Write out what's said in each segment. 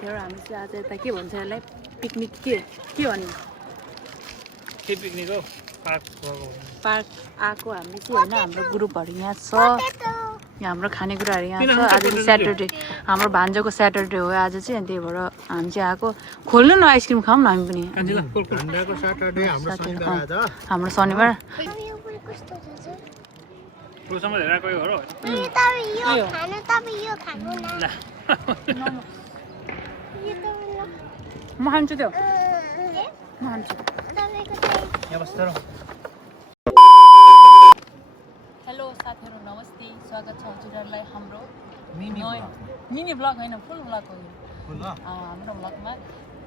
साथीहरु हामी चाहिँ आज यता के भन्छ यसलाई पिकनिक के भन्नु के पिकनिक हो पार्क आको हामी चाहिँ हैन हाम्रो ग्रुपहरु यहाँ छ यहाँ हाम्रो खानेकुराहरु यहाँ छ आज चाहिँ स्याटरडे हाम्रो भान्जाको स्याटरडे हो आज चाहिँ अनि त्यही भएर हामी चाहिँ आको खोल्नु न आइसक्रिम खाऊँ न हामी पनि भान्जाको स्याटरडे हाम्रो शनिबार आज हाम्रो शनिबार पुरुषमा हेरेर गयो हो म खान्छु त्यो म खान्छु यहाँ बस्छ र हेलो साथीहरु नमस्ते स्वागत छ हजुरहरुलाई हाम्रो मिनी ब्लग हैन फुल ब्लग हो यो फुल हाम्रो ब्लगमा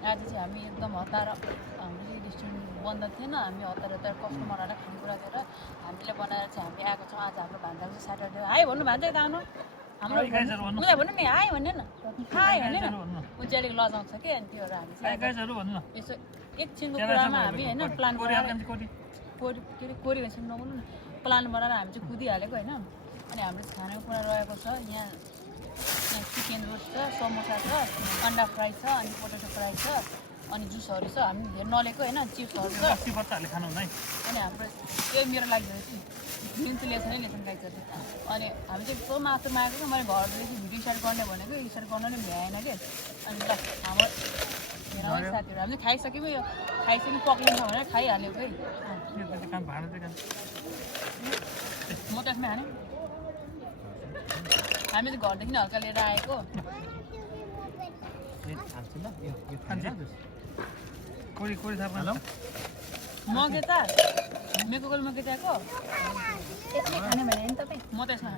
आज चाहिँ हामी एकदम हतार हाम्रो रेस्टुरेन्ट बन्द थिएन हामी हतार कस्टमरहरूलाई खानेकुरा दिएर हामीले बनाएर चाहिँ हामी आएको छौँ आज हाम्रो भान्जाको चाहिँ स्याटरडे हाई भन्नु भान्जा यता आउनु हाम्रो उनीहरू भन्नु नि हाई भन्ने न हाई भन्ने न उज्याले लजाउँछ कि अनि त्योहरू हामी चाहिँ यसो एकछिनको कुरामा हामी होइन प्लान कोरी एकछिन नबोल्नु न प्लान बनाएर हामी चाहिँ कुदिहालेको होइन अनि हाम्रो खानेको कुरा रहेको छ यहाँ चिकन रोस्ट छ समोसा छ अन्डा फ्राई छ अनि पोटेटो फ्राई छ अनि जुसहरू छ हामी धेरै नलिएको होइन चिप्सहरू छ अनि हाम्रो त्यो मेरो लागि जुन चाहिँ लेसन गाइछ अनि हामी चाहिँ यस्तो मासु मागेको मैले घरदेखि भिडियो स्टार्ट गर्ने भनेको स्टार्ट गर्न नि भ्याएन कि अनि ल हाम्रो साथीहरू हामीले खाइसक्यौँ यो खाइसक्यौँ पक्लिन्छ भनेर खाइहाल्यो है म त्यसमा खाने हामी चाहिँ घरदेखि हल्का लिएर आएको मगे त मेको गोल मगे आएको यसले खाने भने नि तपाईँ म त यसमा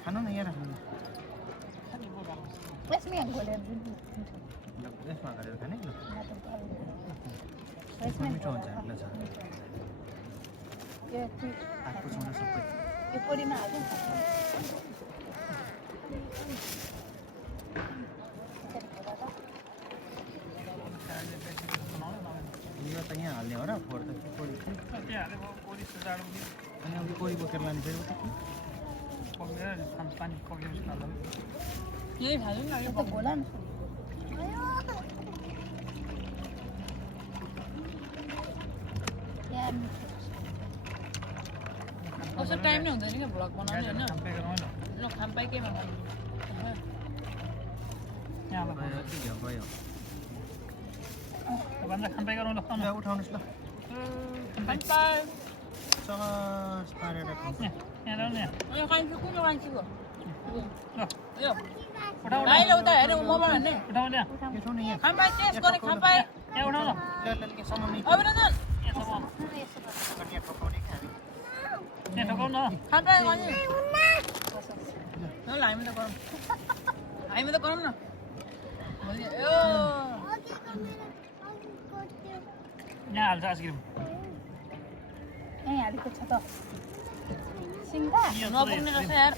खानु न यहाँ यसमै घोलेर यसमा गरेर खाने मिठो हुन्छ हामीलाई आएको छ सबै यो पोरीमा हाल्नु यो त यहाँ हाल्ने हो र फोर त अनि अब कोरी बोकेर लाने फेरि यही हाल्नु न यो त घोला न कस्तो टाइम नै हुँदैन क्या भ्लग बनाउने होइन ल खामपाई केमा गयो उठाउनुहोस् ल सहज पारेर हामी त गरौँ न यहाँ हाल्छ आइसक्रिम यहीँ हालेको छ त सिङ्गा नपुग्ने रहेछ यार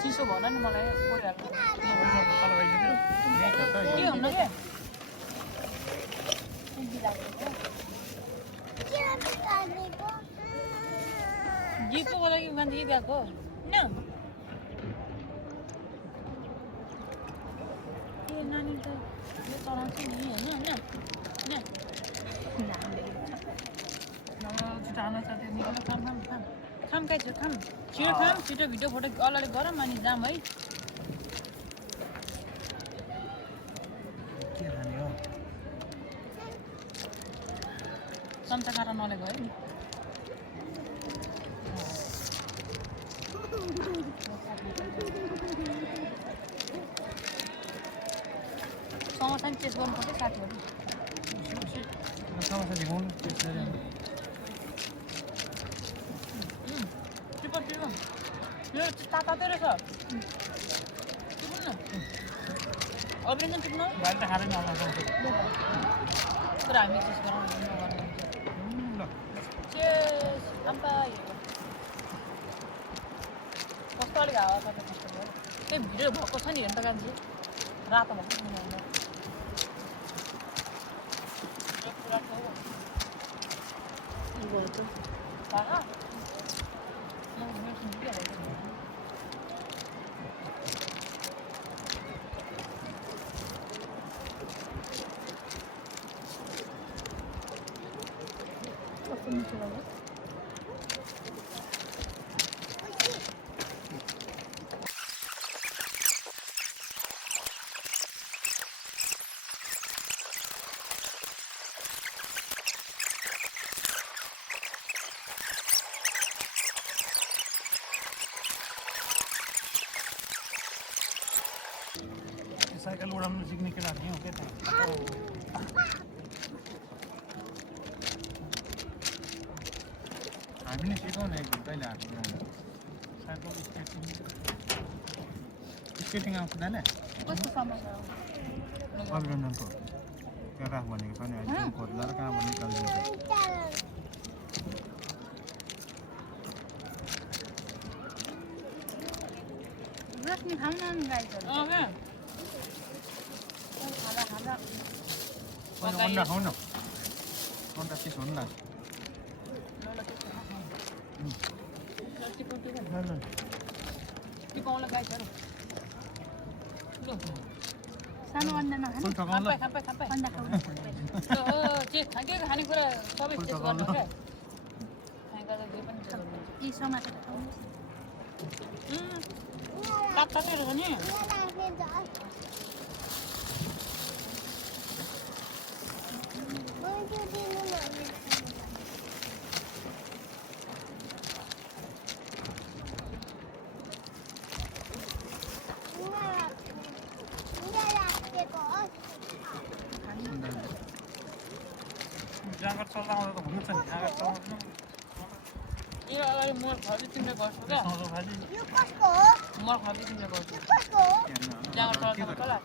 चिसो भएन नि मलाई के हुनु के गीतको लागि मान्छे के गएको न ए नानी त यो चलाउँछ नि होइन खाम खाइ छु खाम छिटो भिडियो फोटो अगाडि गरौँ अनि जाम है चम्चा काँटा नलेको है नि समोसा नि टेस्ट गर्नुपर्छ साथीहरू यो तातै रहेछ अभिरञ्जन टिप्नु तर हामी टेस्ट गराउँ कस्तो अलिक हावा छ कस्तो भयो त्यही भिडियो भएको छ नि हेर्नु त कान्छी रातो भएको साइकल उडाउनु सिक्ने केटाहरू यहीँ हो क्या त्यहाँ हामी नै सिकाउन एकदिन कहिले हात साइकल स्केटिङ आउँछ दाइले कस्तो समस्या हो अभिनन्दनको त्यहाँ राख भनेको छ नि अहिले खोज्दा र कहाँबाट निकालिदिन्छ रस्नी खाउन नि गाईहरू क्या खाँदा खाँदा पहिला अन्डा खाऊ न अन्डा चिस हुनु लाग्छ टिपाउला गाईहरू सानो अन्डा नखाने फुल ठकाउँ ल खापै अन्डा खाउँ के खानेकुरा सबै टेस्ट गर्नु क्या खानेकुरा त जे पनि टेस्ट गर्नु यी समातेर खाउँ तातै रहेछ नि जाँगर चल्दा आउँदा त हुनु छ नि जाँगर चलाउनु यो अगाडि मल खर्ची तिमीले गर्छु क्या भाजी मल खर्ची तिमीले गर्छु के जाँगर चलाउँदा कला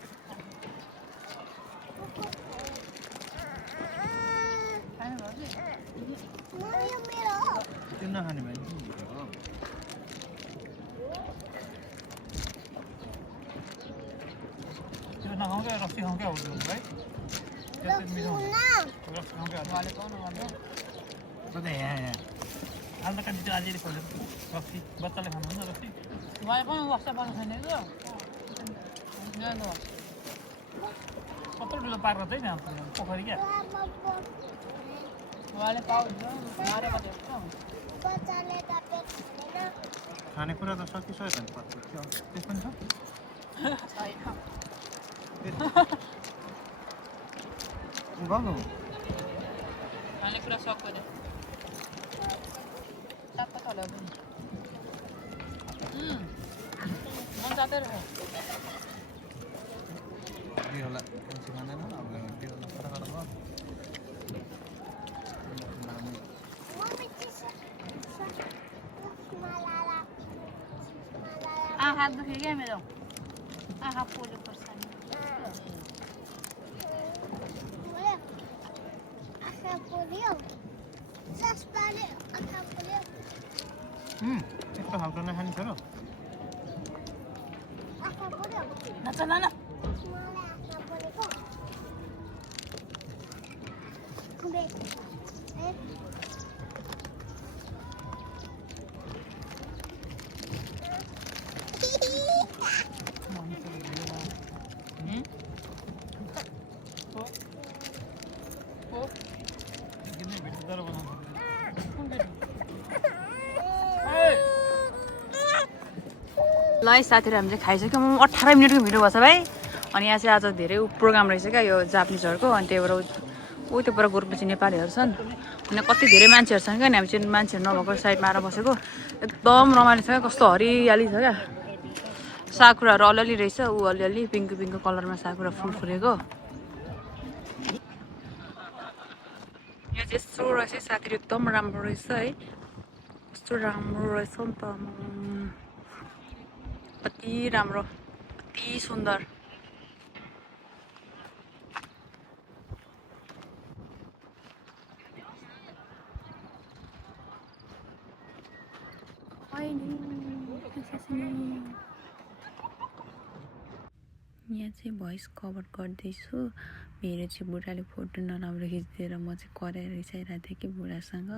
खाने भयो त्यो नखाने भने त्यो नखाउँ क्या रक्सी खाउँ क्या हुँदैन भाइ त्यति मिठो हुन्छ रक्सी खाउँ क्या उहाँले पाउनु भन्दा यहाँ आज त कति त्यो अलिअलि खोलेर रक्सी बच्चाले खानुहुन्छ रक्सी उहाँले पनि बस्दा पाउनु छैन त कत्रो ठुलो पार्क चाहिँ त्यहाँ पोखरी क्या उहाँले पाउँछ मारेको देख्छ खानेकुरा त सकिसक्यो त त्यस पनि छ गएको खानेकुरा सक्यो अरे तातो थल्यो पनि मन तातै रहेछ त्यो होला मान्छे मान्दैन अब त्यो होला फरक भयो आँखा दुख्यो क्या मेरो आँखा पोल्यो पर्छ यस्तो खालको नखाने छ र नच न ल है साथीहरू हामी चाहिँ खाइसक्यौँ 18 मिनटको भिडियो भएको छ भाइ अनि यहाँ चाहिँ आज धेरै प्रोग्राम रहेछ क्या यो जापानिजहरूको अनि त्यही भएर ऊ त्यो पर गोर्खापछि नेपालीहरू छन् अनि कति धेरै मान्छेहरू छन् क्या अनि हामी चाहिँ मान्छेहरू नभएको साइडमा आएर बसेको एकदम रमाइलो छ क्या कस्तो हरियाली छ क्या साकुराहरू अलिअलि रहेछ ऊ अलिअलि पिङ्क पिङ्क कलरमा साकुरा फुल फुलेको यो चाहिँ यस्तो रहेछ साथीहरू एकदम राम्रो रहेछ है कस्तो राम्रो रहेछ नि त अति राम्रो अति सुन्दर यहाँ चाहिँ भोइस कभर गर्दैछु मेरो चाहिँ बुढाले फोटो नराम्रो खिचिदिएर म चाहिँ कराएर रिसाइरहेको थिएँ कि बुढासँग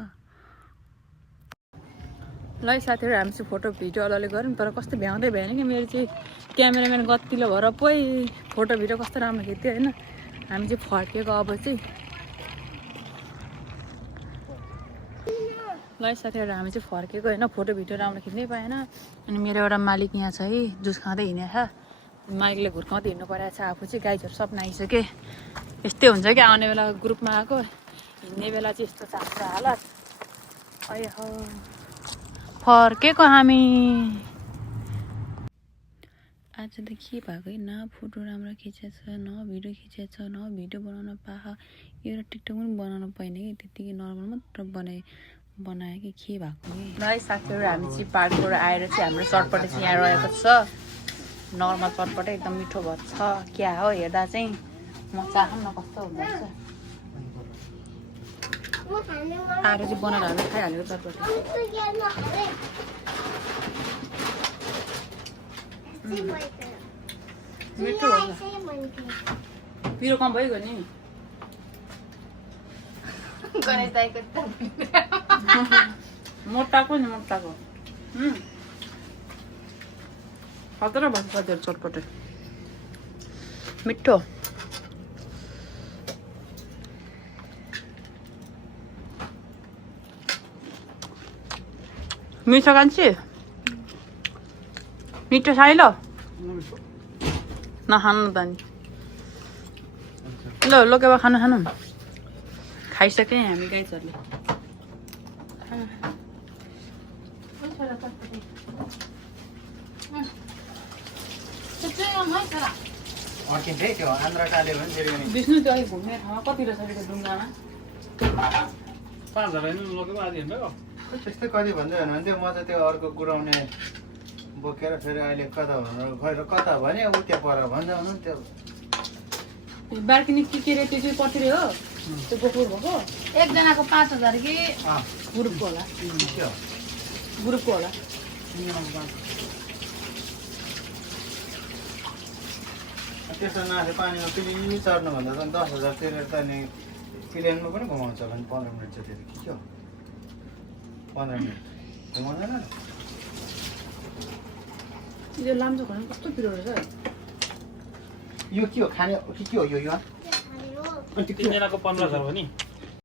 ल साथीहरू हामी चाहिँ फोटो भिडियो अलिअलि गऱ्यौँ तर कस्तो भ्याउँदै भएन कि मेरो चाहिँ क्यामेराम्यान गतिलो भएर पो फोटो भिडियो कस्तो राम्रो खिच्थ्यो होइन हामी चाहिँ फर्केको अब चाहिँ ल साथीहरू हामी चाहिँ फर्केको होइन फोटो भिडियो राम्रो खिच्नै पाएन अनि मेरो एउटा मालिक यहाँ छ है जुस खाँदै हिँडेको छ मालिकले घुर्काउँदै हिँड्नु परेको छ आफू चाहिँ गाईहरू सब आइसक्यो यस्तै हुन्छ कि आउने बेला ग्रुपमा आएको हिँड्ने बेला चाहिँ यस्तो छ हाम्रो हालत अय हो फर्केको हामी आज त के भएको है, न फोटो राम्रो खिचेछ, न भिडियो खिचेछ, न भिडियो बनाउन पाए, एउटा टिकटक पनि बनाउन पाइने कि त्यतिकै नर्मल मात्र बनायो कि के भएको है। ल है साथीहरू, हामी चाहिँ पार्कबाट आएर चाहिँ हाम्रो चटपटे चाहिँ यहाँ रहेको छ। नर्मल चटपटे एकदम मिठो भएको छ। क्या हो हेर्दा चाहिँ म चाहम न कस्तो हुँदैछ। आएर चाहिँ बनाएर हालेर खाइहालेको चटपटे। मिठो हो। पिरो कम भइगयो नि। मोटाको नि मोटाको। खतरा भएको साथीहरू चटपटे मिठो। मिठो कान्छी मिठो खाइ ल नखानु त नि। ल लोकेवा खानु खाइसक्यो हामी गाईचहरूले। अर्किन्छ है त्यो आन्द्रा टाल्यो भने फेरि पनि विष्णु त्यो अलिक घुम्ने ठाउँमा कति रहेछ त्यो डुङ्गामा? 5,000 लगेको आधी हिँड्दै त्यस्तै कति भन्दै होइन त्यो म त त्यो अर्को गुराउने बोकेर फेरि अहिले कता भनेर गएर कता भने उ त्यहाँ पर भन्दा हुनु त्यो बार्किने के रे त्यो चाहिँ कति रे हो त्यो बोक्नु भएको? एकजनाको 5,000 कि ग्रुपको होला? ग्रुपको होला। त्यस्तो नाथे पानीमा पिलिली चढ्नुभन्दा त 10,000 तिरेर त नि प्लेनमा पनि घुमाउँछ भने 15 मिनट चाहिँ त्यो के हो 15 मिनट घुमाउँदैन नि। यो लाम्चो खानु कस्तो पिरो रहेछ। यो के हो खाने के हो यो 3 जनाको 15,000 हो नि।